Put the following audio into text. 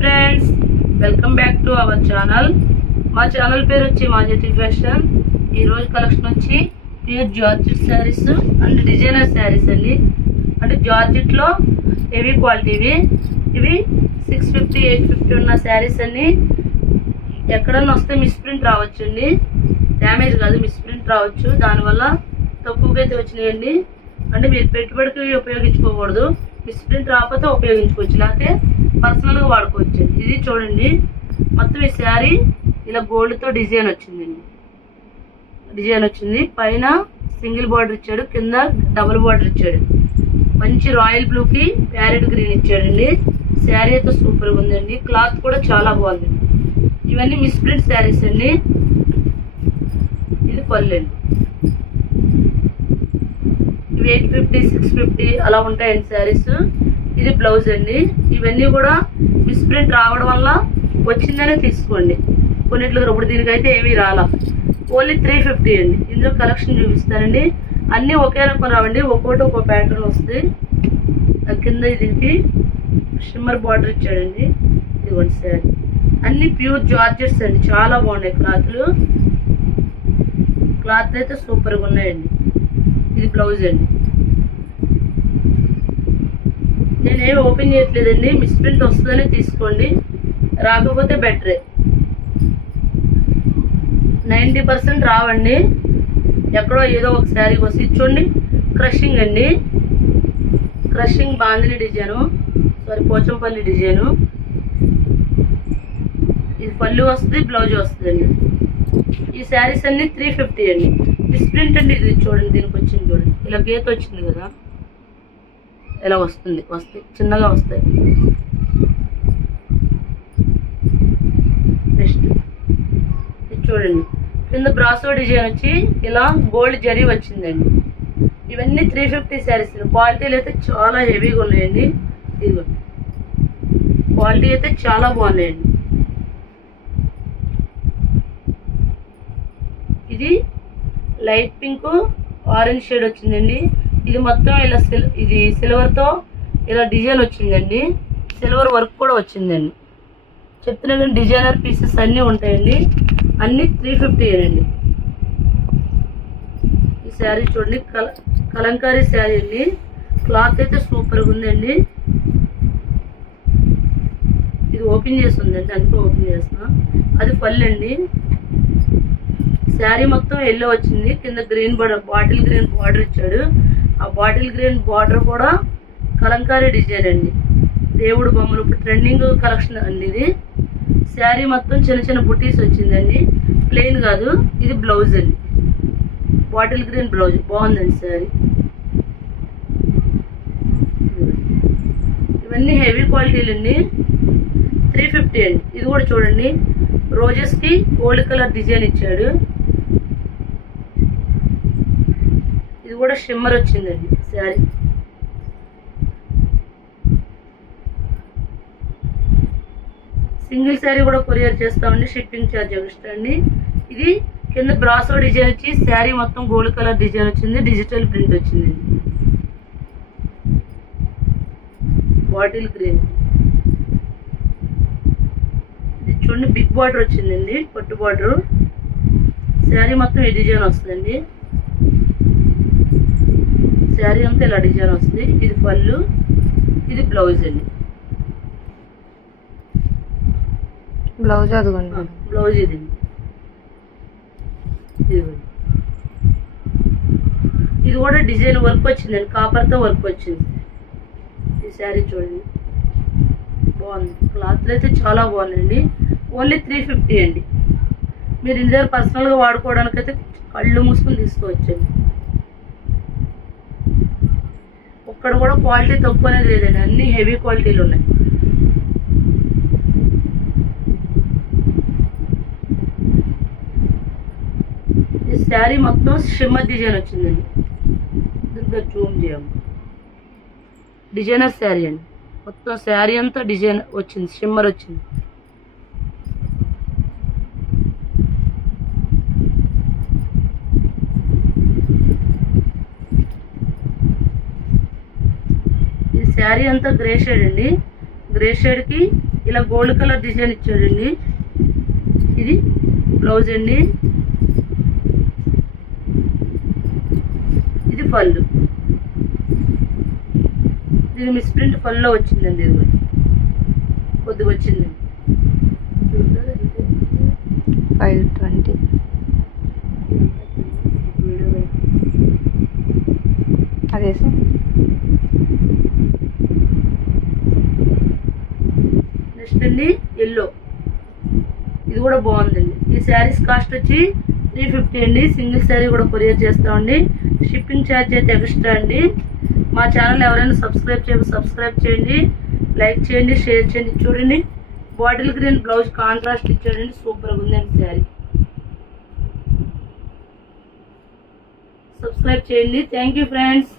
Friends, welcome back to our channel. మా channel పేరు వచ్చి మాజెటి ఫ్యాషన్. ఈరోజు కలెక్షన్ వచ్చి pure georgette saris and designer saris అండి. అంటే జార్జెట్లో హెవీ క్వాలిటీవి. ఇవి 650 850 ఉన్న శారీస్ అన్ని ఎక్కడన్నా వస్తే మిస్ప్రింట్ రావచ్చు అండి. డ్యామేజ్ కాదు, మిస్ప్రింట్ రావచ్చు. దానివల్ల తక్కువగా అయితే వచ్చినాయండి. అంటే మీరు పెట్టుబడికి ఉపయోగించుకోకూడదు, మిస్ప్రింట్ రాకపోతే ఉపయోగించుకోవచ్చు, లేకపోతే పర్సనల్గా వాడుకోవచ్చు. ఇది చూడండి, మొత్తం ఈ శారీ ఇలా గోల్డ్తో డిజైన్ వచ్చిందండి. పైన సింగిల్ బార్డర్ ఇచ్చాడు, కింద డబుల్ బార్డర్ ఇచ్చాడు. మంచి రాయల్ బ్లూకి ప్యారెట్ గ్రీన్ ఇచ్చాడండి. శారీ అయితే సూపర్గా ఉందండి. క్లాత్ కూడా చాలా బాగుందండి. ఇవన్నీ మిస్ప్రింట్ శారీస్ అండి. ఇది పళ్ళు అండి. ఇవి 850 650 అలా ఉంటాయండి శారీస్. ఇది బ్లౌజ్ అండి. ఇవన్నీ కూడా మిస్ప్రింట్ రావడం వల్ల వచ్చిందనే తీసుకోండి. కొన్నిట్లుగా ఇప్పుడు దీనికైతే ఏమీ రాలా. ఓన్లీ 350 అండి. ఇందులో కలెక్షన్ చూపిస్తానండి. అన్నీ ఒకే రకం రావండి, ఒక్కోటి ఒక్కో ప్యాటర్న్ వస్తాయి. కింద దీనికి షిమ్మర్ బార్డర్ ఇచ్చాడండి. ఇదిగోండి శారీ. అన్ని ప్యూర్ జార్జెట్స్ అండి, చాలా బాగున్నాయి క్లాత్ అయితే సూపర్గా ఉన్నాయండి. ఇది బ్లౌజ్ అండి. నేనేమి ఓపెన్ చేయట్లేదండి, మిస్ప్రింట్ వస్తుందని తీసుకోండి, రాకపోతే బెటరే. 90% రావండి, ఎక్కడో ఏదో ఒక శారీకి వస్తుంది. చూడండి, క్రషింగ్ అండి. Crushing bandhani design, Pochampalli design. ఇది పళ్ళు వస్తుంది, బ్లౌజ్ వస్తుందండి. ఈ శారీస్ అన్ని 350 అండి. మిస్ప్రింట్ అండి. ఇది చూడండి, దీనికి వచ్చింది చూడండి, ఇలా గీత వచ్చింది కదా, ఇలా వస్తాయి, చిన్నగా వస్తాయి. నెక్స్ట్ ఇది చూడండి, కింద బ్రాసో డిజైన్ వచ్చి ఇలా గోల్డ్ జరీ వచ్చిందండి. ఇవన్నీ 350 శారీస్. క్వాలిటీలు అయితే చాలా హెవీగా ఉన్నాయండి. ఇదిగో క్వాలిటీ అయితే చాలా బాగున్నాయండి. ఇది లైట్ పింక్ ఆరెంజ్ షేడ్ వచ్చిందండి. ఇది మొత్తం ఇలా ఇది సిల్వర్తో ఇలా డిజైన్ వచ్చిందండి. సిల్వర్ వర్క్ కూడా వచ్చిందండి. చెప్తున్నా కానీ డిజైనర్ పీసెస్ అన్నీ ఉంటాయండి. అన్నీ 350 అండి. ఈ శారీ చూడండి, కలంకారీ శారీ అండి. క్లాత్ అయితే సూపర్గా ఉందండి. ఇది ఓపెన్ చేసి ఉందండి, అందుకే ఓపెన్ చేస్తున్నా. అది పళ్ళు అండి. శారీ మొత్తం ఎల్లో వచ్చింది, కింద గ్రీన్ బాటిల్ గ్రీన్ బార్డర్ ఇచ్చాడు. ఆ బాటిల్ గ్రీన్ బార్డర్ కూడా కలంకారీ డిజైన్ అండి. దేవుడు బొమ్మలు ఇప్పుడు ట్రెండింగ్ కలెక్షన్ అండి. ఇది శారీ మొత్తం చిన్న చిన్న బుటీస్ వచ్చిందండి, ప్లెయిన్ కాదు. ఇది బ్లౌజ్ అండి, బాటిల్ గ్రీన్ బ్లౌజ్. బాగుందండి శారీ. ఇవన్నీ హెవీ క్వాలిటీలు అండి. 350 అండి. ఇది కూడా చూడండి, రోజెస్కి గోల్డ్ కలర్ డిజైన్ ఇచ్చాడు. ఇది కూడా షిమ్మర్ వచ్చిందండి శారీ. సింగిల్ శారీ కూడా కొరియర్ చేస్తామండి, షిప్పింగ్ ఛార్జ్ ఎక్స్ట్రా అండి. ఇది కింద బ్రాసో డిజైన్ వచ్చి శారీ మొత్తం గోల్డ్ కలర్ డిజైన్ వచ్చింది, డిజిటల్ ప్రింట్ వచ్చిందండి. Bottle green. ఇది చూడండి, బిగ్ బార్డర్ వచ్చిందండి, పట్టు బార్డర్. శారీ మొత్తం ఈ డిజైన్ వస్తుందండి. శారీ అంతా ఇలా డిజైన్ వస్తుంది. ఇది పళ్ళు, ఇది బ్లౌజ్ అండి. బ్లౌజ్ అదిగోండి, బ్లౌజ్ ఇది. ఇది కూడా డిజైన్ వర్క్ వచ్చిందండి, కాపర్తో వర్క్ వచ్చింది. ఈ శారీ చూడండి, బాగుంది. క్లాత్లు అయితే చాలా బాగుందండి. ఓన్లీ 350 అండి. మీరు ఇంటి దగ్గర పర్సనల్గా వాడుకోవడానికి అయితే కళ్ళు మూసుకొని తీసుకోవచ్చండి. ఒక్కడ కూడా క్వాలిటీ తక్కువ అనేది లేదండి, అన్ని హెవీ క్వాలిటీలు ఉన్నాయి. ఈ శారీ మొత్తం షిమ్మర్ డిజైన్ వచ్చిందండి. దీంట్లో జూమ్ చేయము. డిజైనర్ శారీ అండి. మొత్తం శారీ అంతా డిజైన్ వచ్చింది, షిమ్మర్ వచ్చింది. శారీ అంతా గ్రే షేడ్ అండి. గ్రే షేడ్కి ఇలా గోల్డ్ కలర్ డిజైన్ ఇచ్చాడండి. ఇది బ్లౌజ్ అండి. ఇది పళ్ళు. ఇది మిస్ ప్రింట్ పళ్ళులో వచ్చిందండి. ఇది కొద్దిగా వచ్చిందండి. 520. అదేసి నెక్స్ట్ అండి ఎల్లో. ఇది కూడా బాగుందండి. ఈ శారీస్ కాస్ట్ వచ్చి 350 అండి. సింగిల్ శారీ కూడా కొరియర్ చేస్తామండి. షిప్పింగ్ ఛార్జ్ అయితే ఎక్స్ట్రా అండి. మా ఛానల్ ఎవరైనా సబ్స్క్రైబ్ చేయండి, లైక్ చేయండి, షేర్ చేయండి. చూడండి బాటిల్ గ్రీన్ బ్లౌజ్ కాంట్రాస్ట్ ఇచ్చాడండి. సూపర్గా ఉందండి శారీ. సబ్స్క్రైబ్ చేయండి. Thank you friends.